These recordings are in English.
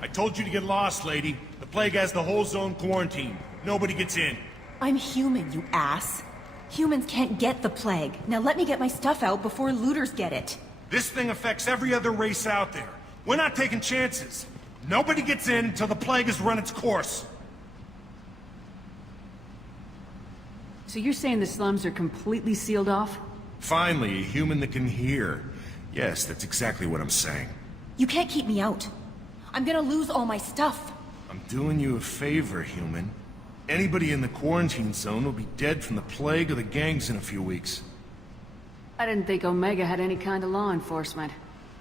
I told you to get lost, lady. The plague has the whole zone quarantined. Nobody gets in. I'm human, you ass. Humans can't get the plague. Now let me get my stuff out before looters get it. This thing affects every other race out there. We're not taking chances. Nobody gets in until the plague has run its course. So you're saying the slums are completely sealed off? Finally, a human that can hear. Yes, that's exactly what I'm saying. You can't keep me out. I'm gonna lose all my stuff. I'm doing you a favor, human. Anybody in the quarantine zone will be dead from the plague or the gangs in a few weeks. I didn't think Omega had any kind of law enforcement.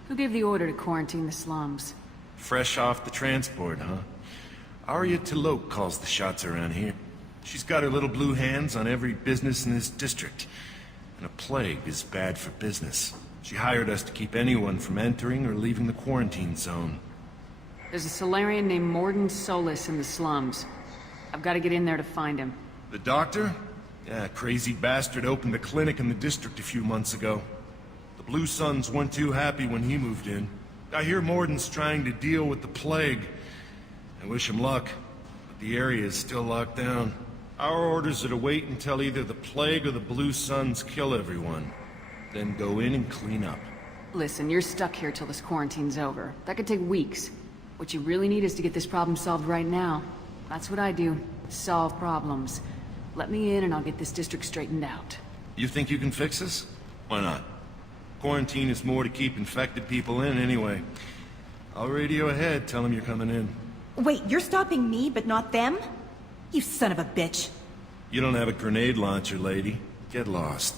Who gave the order to quarantine the slums? Fresh off the transport, huh? Arya T'Loak calls the shots around here. She's got her little blue hands on every business in this district. And a plague is bad for business. She hired us to keep anyone from entering or leaving the quarantine zone. There's a Solarian named Morden Solis in the slums. I've got to get in there to find him. The doctor? Yeah, crazy bastard opened a clinic in the district a few months ago. The Blue Suns weren't too happy when he moved in. I hear Morden's trying to deal with the plague. I wish him luck, but the area is still locked down. Our orders are to wait until either the plague or the Blue Suns kill everyone. Then go in and clean up. Listen, you're stuck here till this quarantine's over. That could take weeks. What you really need is to get this problem solved right now. That's what I do. Solve problems. Let me in and I'll get this district straightened out. You think you can fix this? Why not? Quarantine is more to keep infected people in anyway. I'll radio ahead, tell them you're coming in. Wait, you're stopping me, but not them? You son of a bitch. You don't have a grenade launcher, lady. Get lost.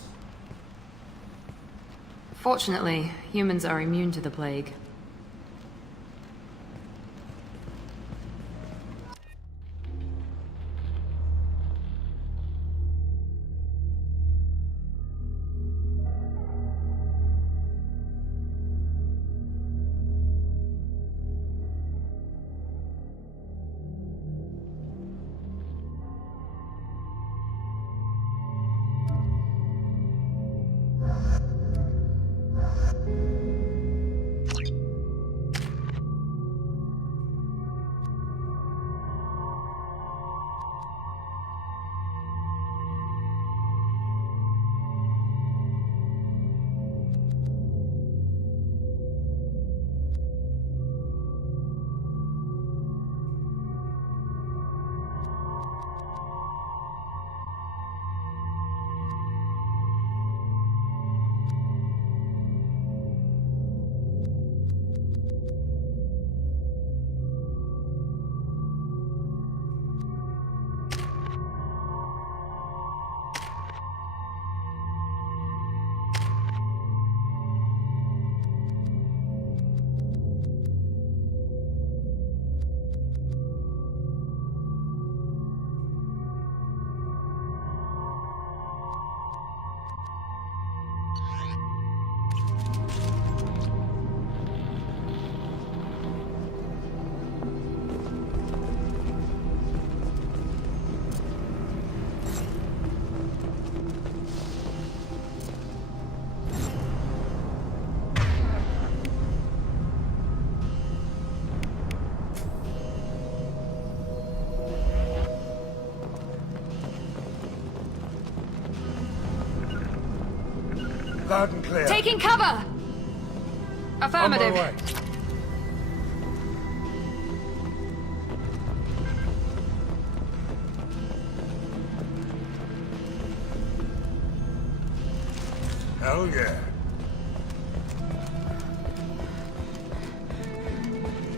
Fortunately, humans are immune to the plague. Loud and clear. Taking cover! Affirmative. On my way. Hell yeah.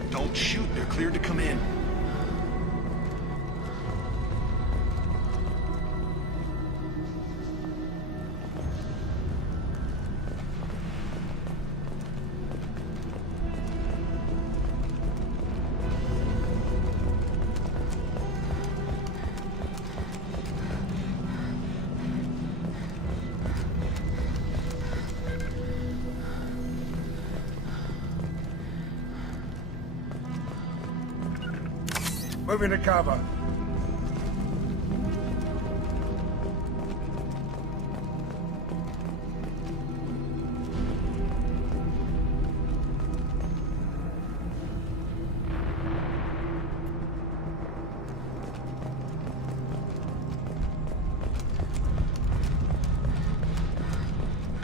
Don't shoot, they're cleared to come in. Moving to cover.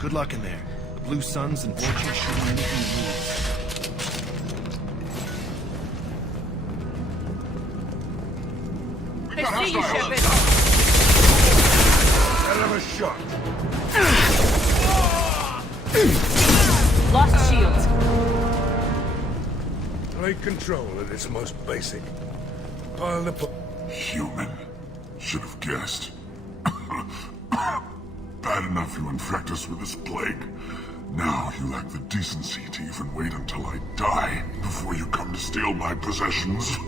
Good luck in there. The Blue Suns and Vorcha shooting anything that moves. They see you, Shepard! Hell of a shot. Lost shields. Take control at its most basic. Pile the Human. Should have guessed. Bad enough you infect us with this plague. Now you lack the decency to even wait until I die before you come to steal my possessions.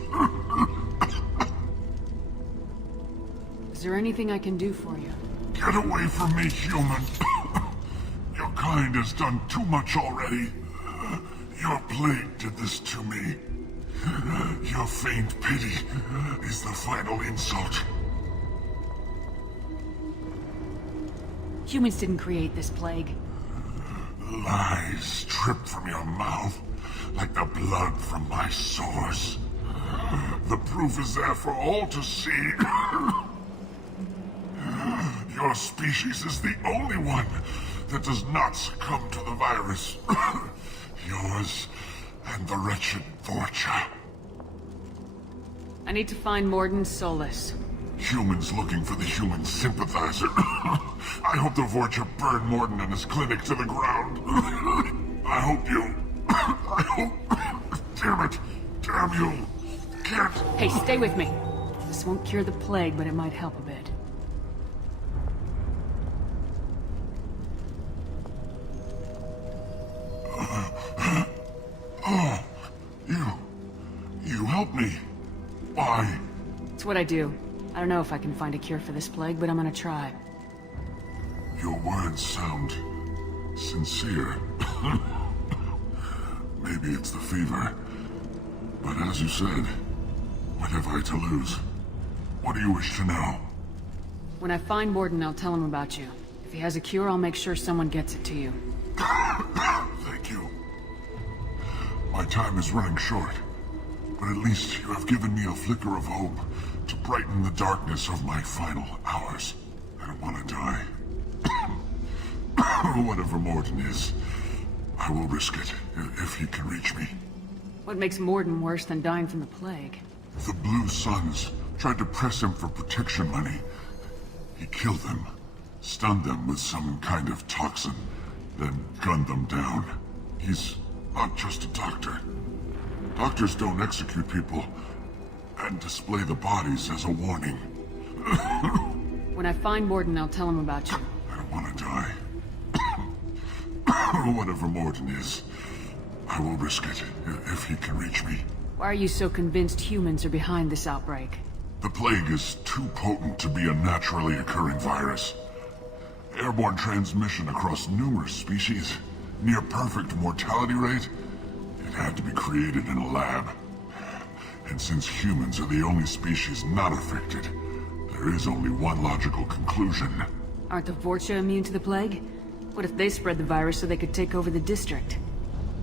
Is there anything I can do for you? Get away from me, human. Your kind has done too much already. Your plague did this to me. Your faint pity is the final insult. Humans didn't create this plague. Lies drip from your mouth like the blood from my sores. The proof is there for all to see. Your species is the only one that does not succumb to the virus. Yours and the wretched Vorcha. I need to find Morden Solus. Humans looking for the human sympathizer. I hope the Vorcha burn Morden and his clinic to the ground. I hope you... I hope... Damn it. Damn you. Can't... Hey, stay with me. This won't cure the plague, but it might help a bit. Oh, you helped me. Why? It's what I do. I don't know if I can find a cure for this plague, but I'm gonna try. Your words sound sincere. Maybe it's the fever. But as you said, what have I to lose? What do you wish to know? When I find Morden, I'll tell him about you. If he has a cure, I'll make sure someone gets it to you. Thank you. My time is running short, but at least you have given me a flicker of hope to brighten the darkness of my final hours. I don't want to die. Whatever Morden is, I will risk it if he can reach me. What makes Morden worse than dying from the plague? The Blue Suns tried to press him for protection money. He killed them, stunned them with some kind of toxin, then gunned them down. He's not just a doctor. Doctors don't execute people and display the bodies as a warning. When I find Morden, I'll tell him about you. I don't want to die. Whatever Morden is, I will risk it if he can reach me. Why are you so convinced humans are behind this outbreak? The plague is too potent to be a naturally occurring virus. Airborne transmission across numerous species, near perfect mortality rate. It had to be created in a lab. And since humans are the only species not affected, there is only one logical conclusion. Aren't the Vorcha immune to the plague? What if they spread the virus so they could take over the district?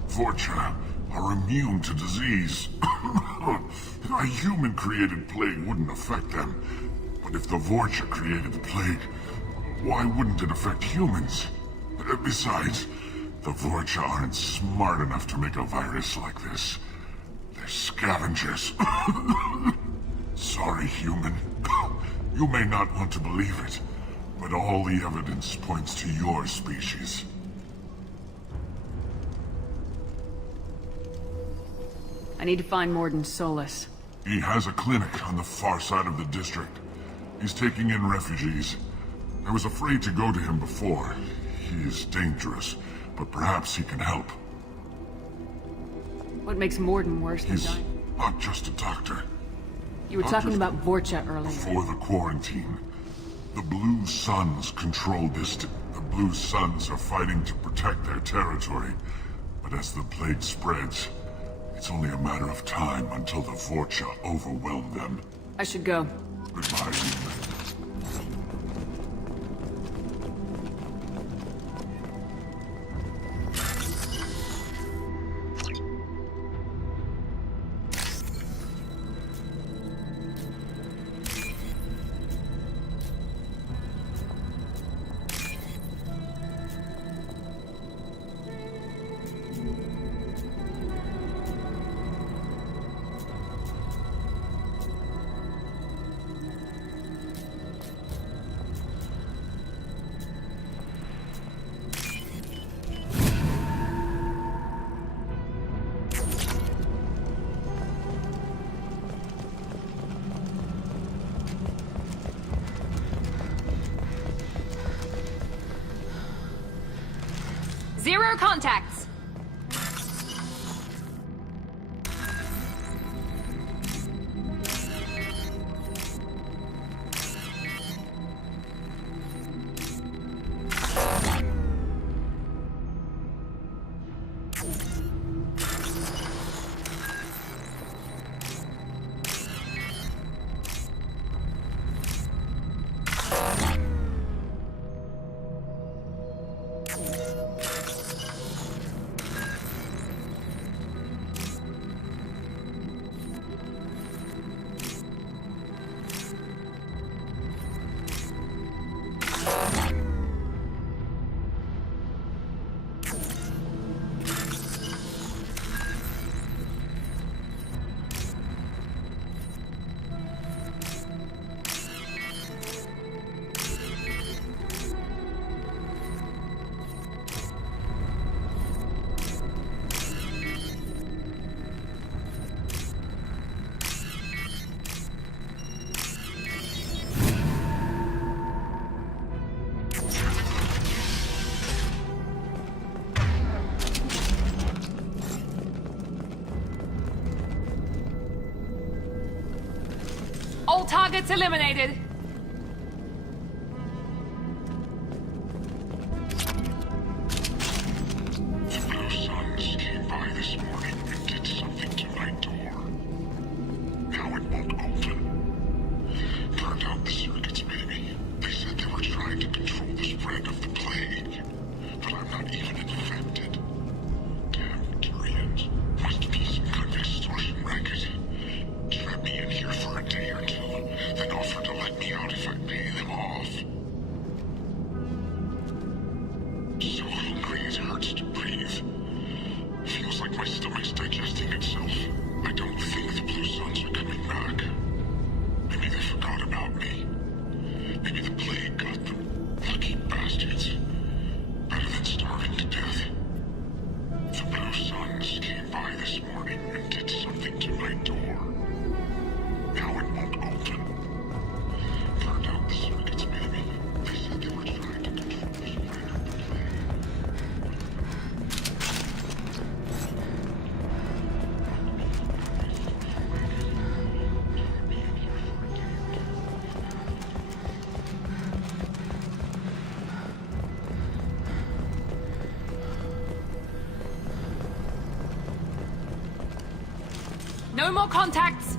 Vorcha are immune to disease. A human-created plague wouldn't affect them. But if the Vorcha created the plague, why wouldn't it affect humans? Besides, the Vorcha aren't smart enough to make a virus like this. They're scavengers. Sorry, human. You may not want to believe it, but all the evidence points to your species. I need to find Morden Solus. He has a clinic on the far side of the district. He's taking in refugees. I was afraid to go to him before. He is dangerous, but perhaps he can help. What makes Morden worse than He's dying? not just a doctor. You were talking about Vorcha earlier. Before the quarantine, the Blue Suns control this. The Blue Suns are fighting to protect their territory. But as the plague spreads, it's only a matter of time until the Vorcha overwhelm them. I should go. Goodbye, human. contacts! All targets eliminated. The Blue Suns came by this morning and did something to my door. Now it won't open. Turned out the circuits, maybe. They said they were trying to control the spread of the plague. But I'm not even infected. Damn Tyrians. Must be some kind of extortion racket. Trap me in here for a day or two, then offer to let me out if I pay them off. So hungry it hurts to breathe. Feels like my stomach's digesting itself. I don't think the Blue Suns are coming back. Maybe they forgot about me. Maybe the plague got them. Lucky bastards. Better than starving to death. The Blue Suns came by this morning and did something to my door. Now it won't open. Turned out the circuits, maybe. They said they were trying to control the spread of the plague. No more contacts!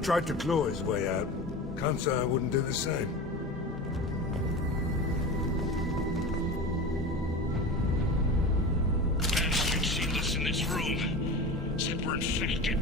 Tried to claw his way out. Can't say I wouldn't do the same. Bastards sealed us in this room. Said we're infected.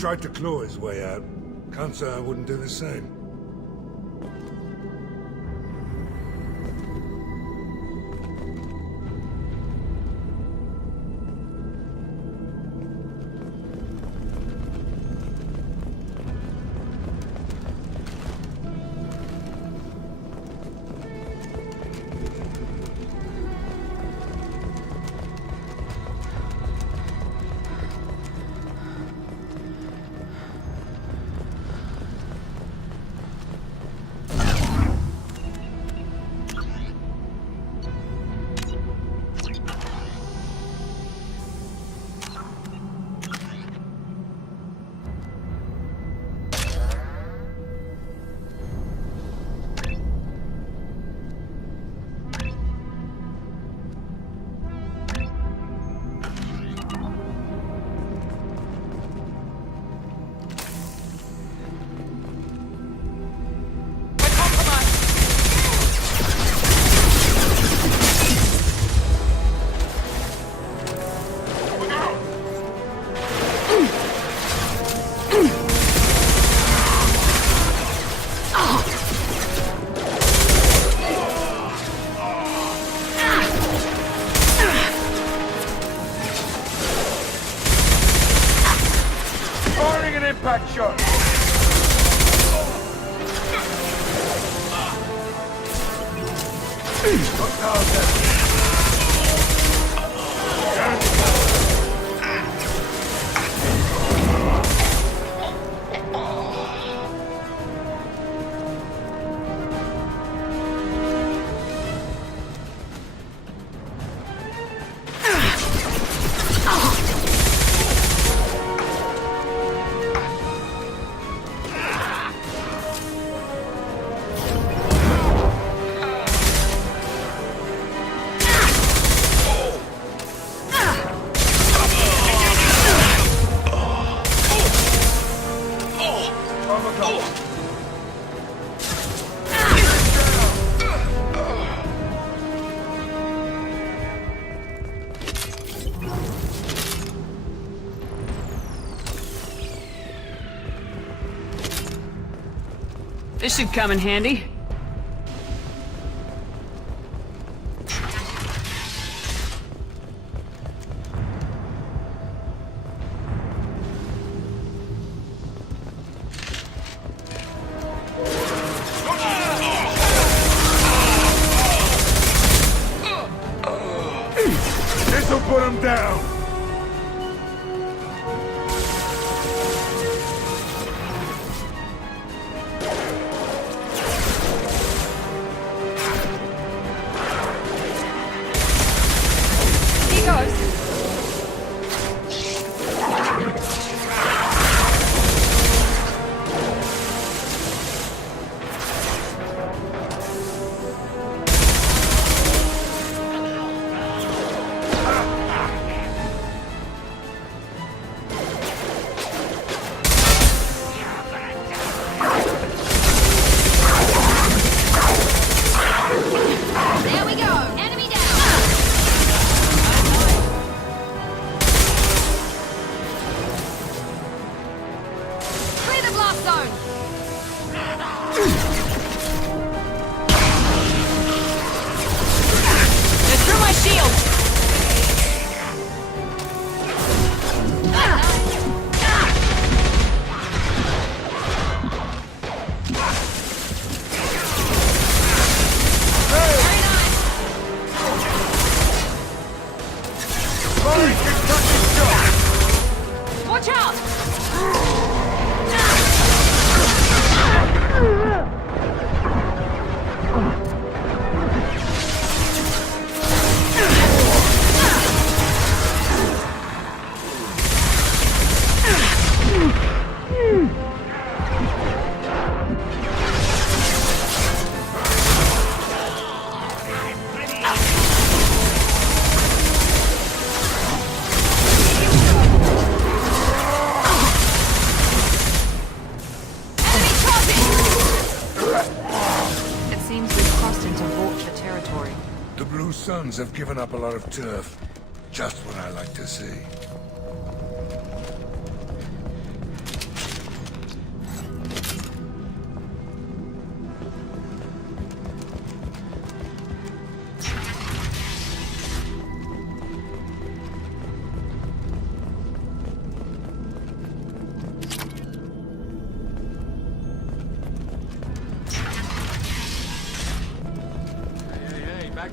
tried to claw his way out. Can't say I wouldn't do the same. Impact shot! Look down there. This should come in handy. This'll put him down! Watch out! The Blue Suns have given up a lot of turf. Just what I like to see.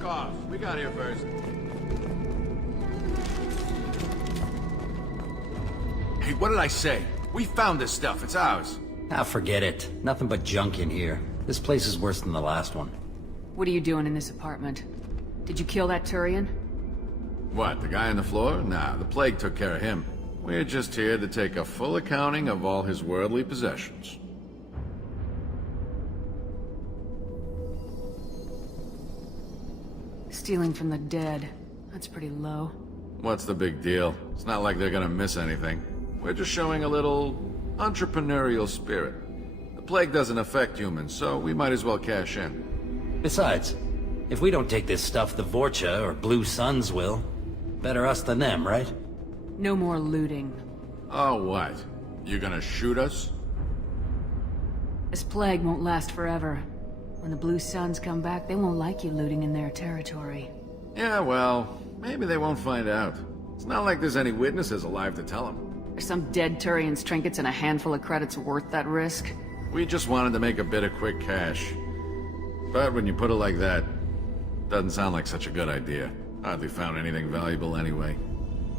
off. We got here first. Hey, what did I say? We found this stuff. It's ours. Ah, forget it. Nothing but junk in here. This place is worse than the last one. What are you doing in this apartment? Did you kill that Turian? What, the guy on the floor? Nah, the plague took care of him. We're just here to take a full accounting of all his worldly possessions. Stealing from the dead. That's pretty low. What's the big deal? It's not like they're gonna miss anything. We're just showing a little entrepreneurial spirit. The plague doesn't affect humans, so we might as well cash in. Besides, if we don't take this stuff, the Vorcha or Blue Suns will. Better us than them, right? No more looting. Oh, what? You gonna shoot us? This plague won't last forever. When the Blue Suns come back, they won't like you looting in their territory. Yeah, well, maybe they won't find out. It's not like there's any witnesses alive to tell them. Are some dead Turian's trinkets and a handful of credits worth that risk? We just wanted to make a bit of quick cash. But when you put it like that, doesn't sound like such a good idea. Hardly found anything valuable anyway.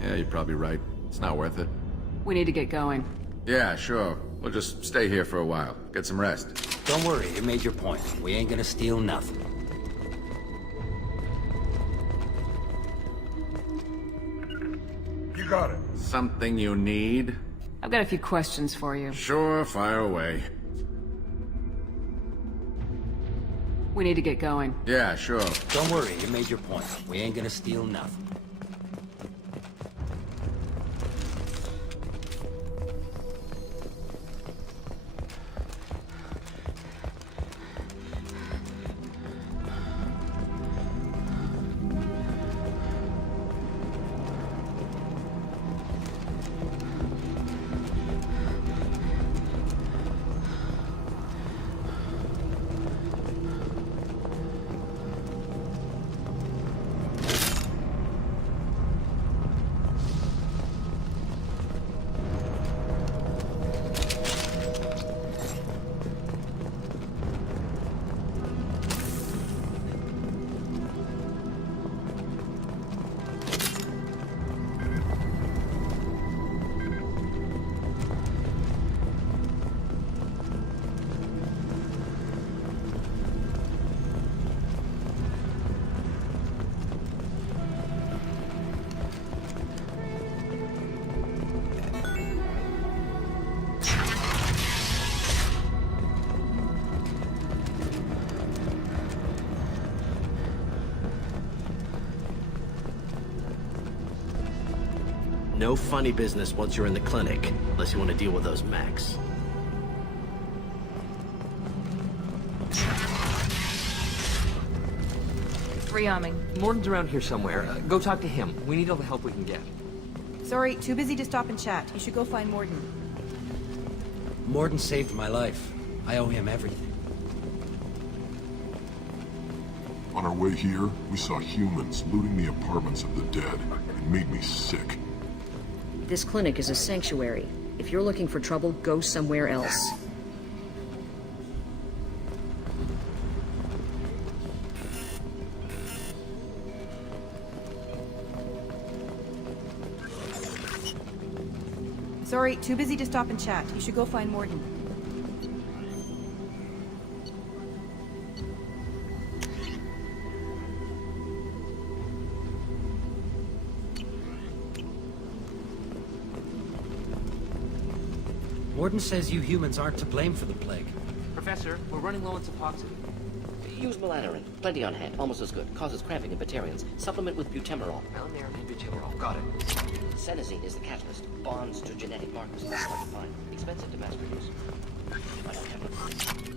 Yeah, you're probably right. It's not worth it. We need to get going. Yeah, sure. We'll just stay here for a while. Get some rest. Don't worry, you made your point. We ain't gonna steal nothing. You got it. Something you need? I've got a few questions for you. Sure, fire away. We need to get going. Yeah, sure. Don't worry, you made your point. We ain't gonna steal nothing. No funny business once you're in the clinic, unless you want to deal with those mechs. Rearming. Morton's around here somewhere. Go talk to him. We need all the help we can get. Sorry, too busy to stop and chat. You should go find Morden. Morden saved my life. I owe him everything. On our way here, we saw humans looting the apartments of the dead. It made me sick. This clinic is a sanctuary. If you're looking for trouble, go somewhere else. Sorry, too busy to stop and chat. You should go find Morden. Morden says you humans aren't to blame for the plague. Professor, we're running low on Suboxone. Use melatonin. Plenty on hand. Almost as good. Causes cramping in Batarians. Supplement with butemerol. Malinara and butyl. Got it. Senesine is the catalyst. Bonds to genetic markers. Hard to find. Expensive to mass produce. I don't have it.